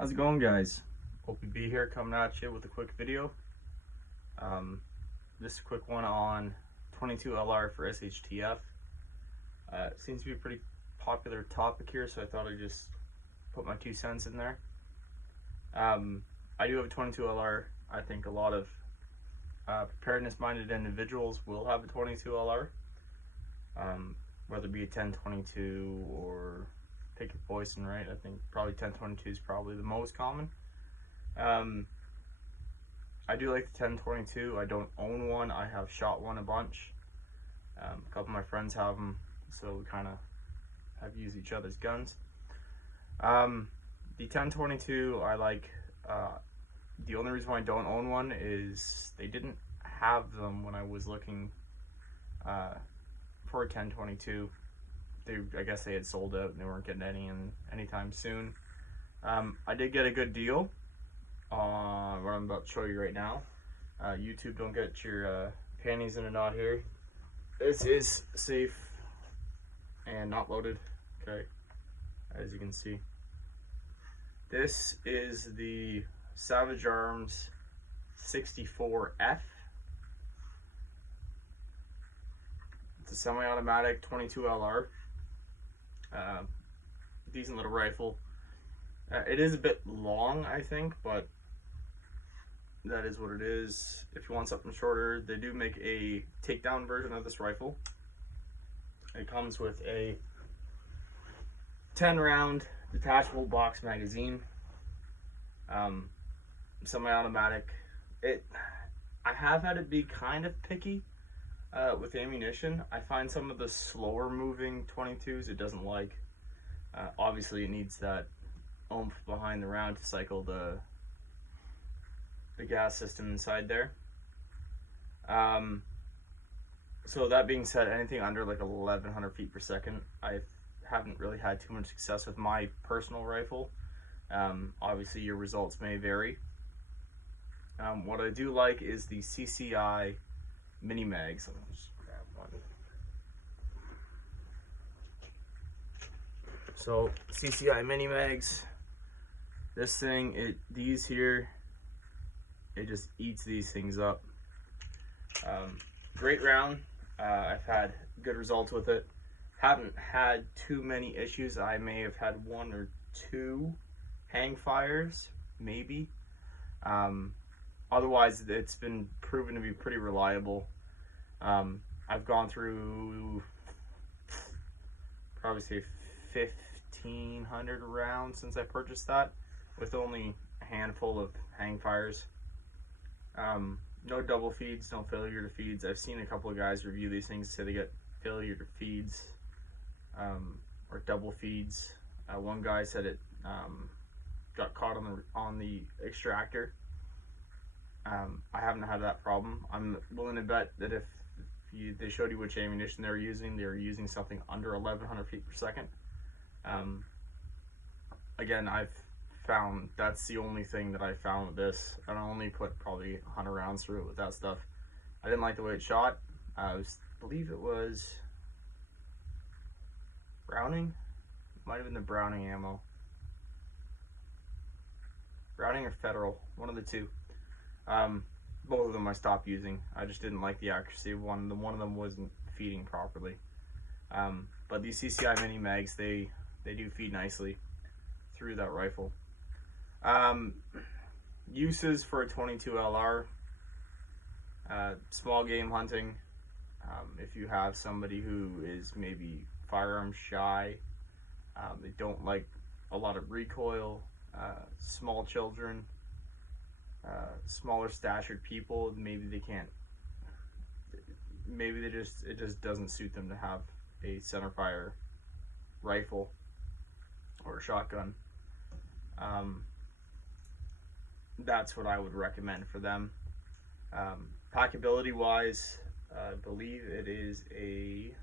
How's it going, guys? OPB here, coming at you with a quick video. Just a quick one on 22 LR for SHTF. Seems to be a pretty popular topic here, so I thought I'd just put my 2 cents in there. I do have a 22 LR. I think a lot of preparedness-minded individuals will have a 22 LR, whether it be a 1022 or pick your poison, right? I think probably 1022 is probably the most common. I do like the 1022. I don't own one. I have shot one a bunch. A couple of my friends have them, so we kind of have used each other's guns. The 1022 I like. The only reason why I don't own one is they didn't have them when I was looking for a 1022. I guess they had sold out and they weren't getting any anytime soon. I did get a good deal on what I'm about to show you right now. YouTube, don't get your panties in a knot here. This is safe and not loaded, okay, as you can see. This is the Savage Arms 64F. It's a semi-automatic 22 LR. Decent little rifle. It is a bit long, I think, but that is what it is. If you want something shorter, they do make a takedown version of this rifle. It comes with a 10-round detachable box magazine. Semi-automatic. I have had it be kind of picky with ammunition. I find some of the slower moving 22s it doesn't like. Obviously it needs that oomph behind the round to cycle the gas system inside there. So that being said, anything under like 1100 feet per second, I haven't really had too much success with my personal rifle. Obviously your results may vary. What I do like is the CCI mini mags. Let me just grab one. So CCI mini mags. This thing, these here, it just eats these things up. Great round. I've had good results with it. Haven't had too many issues. I may have had 1 or 2 hang fires, maybe. Otherwise, it's been proven to be pretty reliable. I've gone through probably say 1,500 rounds since I purchased that, with only a handful of hang fires. No double feeds, no failure to feeds. I've seen a couple of guys review these things, say they get failure to feeds or double feeds. One guy said it got caught on the extractor. I haven't had that problem. I'm willing to bet that if they showed you which ammunition they were using something under 1100 feet per second. Again, I've found that's the only thing that I found with this. I only put probably 100 rounds through it with that stuff. I didn't like the way it shot. I believe it was Browning. Might have been the Browning ammo. Browning or Federal, one of the two. Both of them I stopped using. I just didn't like the accuracy of one. One of them wasn't feeding properly. But these CCI mini mags, they do feed nicely through that rifle. Uses for a 22 LR. Small game hunting. If you have somebody who is maybe firearm shy, they don't like a lot of recoil, small children, smaller statured people, maybe they can't, maybe it just doesn't suit them to have a centerfire rifle or a shotgun. That's what I would recommend for them. Packability wise, I believe it is a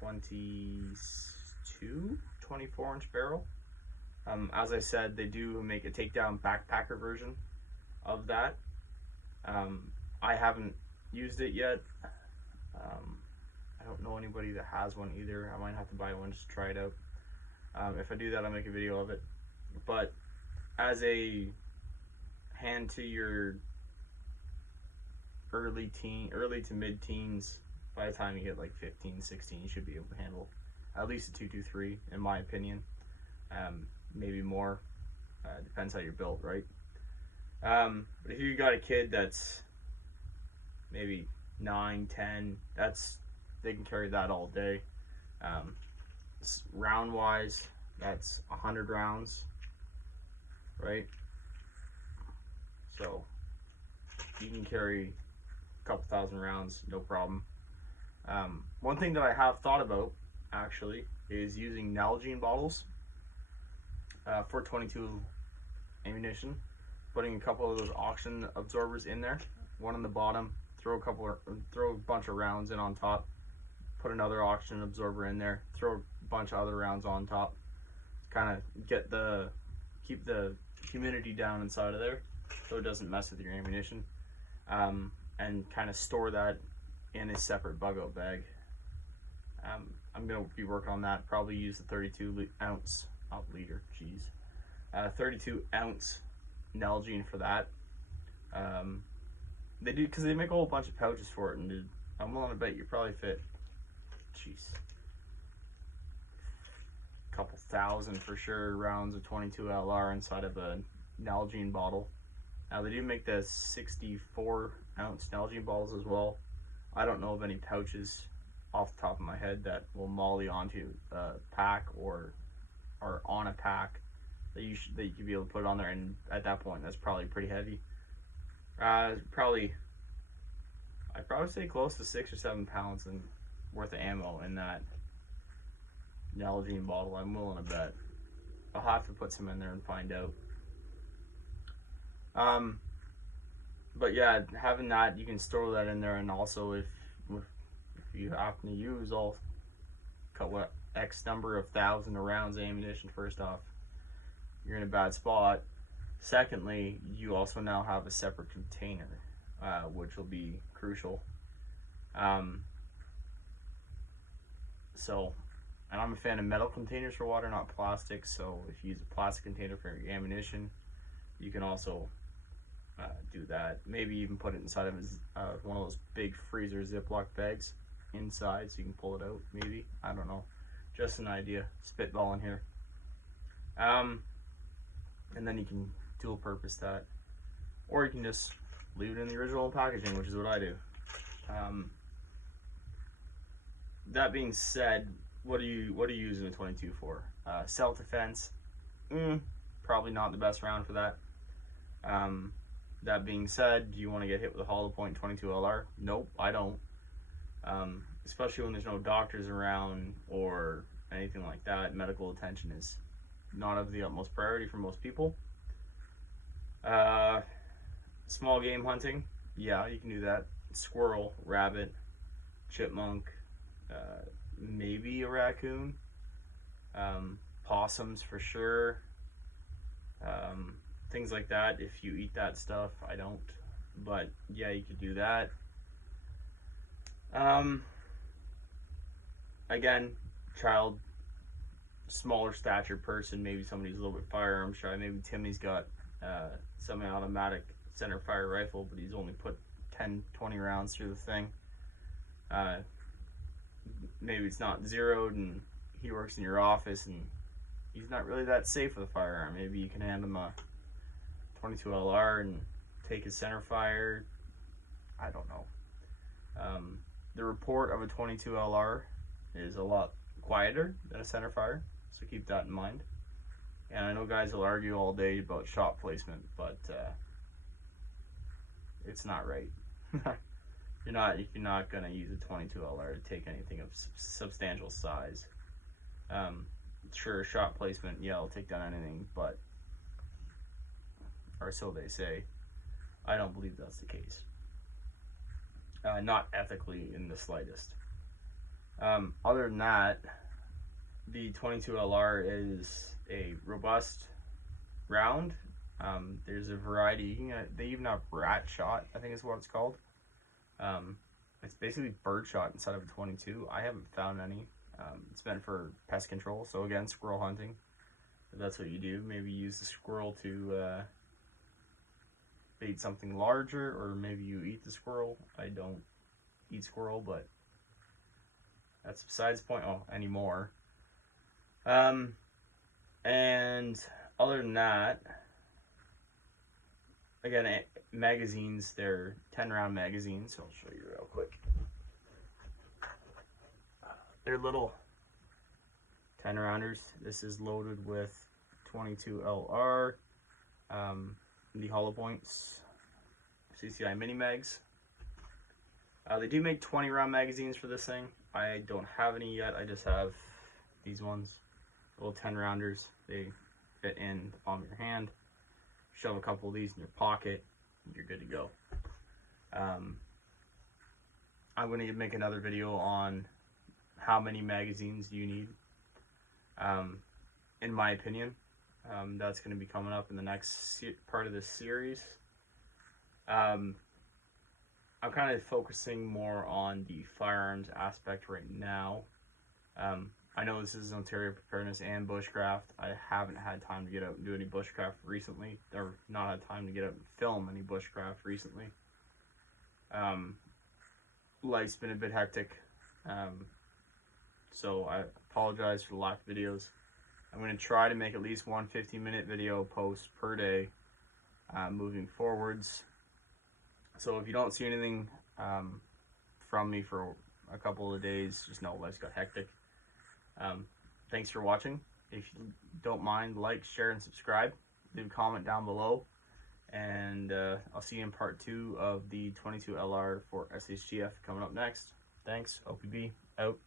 24-inch barrel. As I said, they do make a takedown backpacker version of that. I haven't used it yet. I don't know anybody that has one either. I might have to buy one just to try it out. If I do that, I'll make a video of it. But as a hand to your early to mid-teens, by the time you get like 15, 16, you should be able to handle at least a 223, in my opinion. Maybe more. Depends how you're built, right? But if you got a kid that's maybe 9, 10, they can carry that all day. Round wise, that's 100 rounds, right? So you can carry a couple thousand rounds, no problem. One thing that I have thought about actually is using Nalgene bottles for 22 ammunition, putting a couple of those oxygen absorbers in there, one on the bottom, throw a bunch of rounds in on top, put another oxygen absorber in there, throw a bunch of other rounds on top, kind of keep the humidity down inside of there so it doesn't mess with your ammunition, and kind of store that in a separate bug out bag. I'm gonna be working on that. Probably use the 32 ounce 32 ounce Nalgene for that. They do, because they make a whole bunch of pouches for it, and I'm willing to bet you probably fit, a couple thousand for sure rounds of 22 LR inside of a Nalgene bottle. Now they do make the 64 ounce Nalgene bottles as well. I don't know of any pouches off the top of my head that will molly onto a pack or on a pack that you could be able to put on there, and at that point that's probably pretty heavy. I'd probably say close to 6 or 7 pounds and worth of ammo in that Nalgene bottle. I'm willing to bet. I'll have to put some in there and find out. But yeah, having that, you can store that in there, and also if you happen to use X number of thousand of rounds of ammunition, first off, you're in a bad spot. Secondly, you also now have a separate container, which will be crucial. And I'm a fan of metal containers for water, not plastic. So if you use a plastic container for your ammunition, you can also do that. Maybe even put it inside of one of those big freezer Ziploc bags inside, so you can pull it out. Maybe, I don't know. Just an idea, spitballing here. And then you can dual purpose that, or you can just leave it in the original packaging, which is what I do. That being said, what are you using a 22 for? Self-defense, probably not the best round for that. That being said, do you want to get hit with a hollow point 22 LR? Nope, I don't. Especially when there's no doctors around or anything like that. Medical attention is not of the utmost priority for most people. Small game hunting, yeah, you can do that. Squirrel, rabbit, chipmunk, maybe a raccoon, possums for sure, things like that. If you eat that stuff, I don't, but yeah, you could do that. Again, smaller stature person, maybe somebody who's a little bit firearm shy. Maybe Timmy's got semi-automatic center fire rifle, but he's only put 10-20 rounds through the thing. Maybe it's not zeroed and he works in your office and he's not really that safe with a firearm. Maybe you can hand him a 22 LR and take his center fire. I don't know. The report of a 22 LR is a lot quieter than a center fire, so keep that in mind. And I know guys will argue all day about shot placement, but it's not right. You're not gonna use a 22 LR to take anything of substantial size. Sure, shot placement, yeah, it'll take down anything, but, or so they say. I don't believe that's the case. Not ethically in the slightest. Other than that, the 22 LR is a robust round. There's a variety. They even have rat shot, I think is what it's called. It's basically bird shot inside of a 22. I haven't found any. It's meant for pest control, so again, squirrel hunting. if that's what you do. Maybe use the squirrel to bait something larger, or maybe you eat the squirrel. I don't eat squirrel, but that's besides the point anymore. And other than that, again, magazines, they're 10-round magazines, so I'll show you real quick. They're little 10-rounders. This is loaded with 22 LR, the hollow points, CCI mini mags. They do make 20-round magazines for this thing. I don't have any yet. I just have these ones, little 10-rounders. They fit in the palm of your hand. Shove a couple of these in your pocket, you're good to go. I'm going to make another video on how many magazines you need, in my opinion. That's going to be coming up in the next part of this series. I'm kind of focusing more on the firearms aspect right now. I know this is Ontario Preparedness and Bushcraft. I haven't had time to get out and do any bushcraft recently, or not had time to get out and film any bushcraft recently. Life's been a bit hectic, so I apologize for the lack of videos. I'm going to try to make at least one 15-minute video post per day moving forwards. So if you don't see anything from me for a couple of days, just know life's got hectic. Thanks for watching. If you don't mind, like, share, and subscribe. Leave a comment down below. And I'll see you in part 2 of the 22 LR for SHTF coming up next. Thanks. OPB out.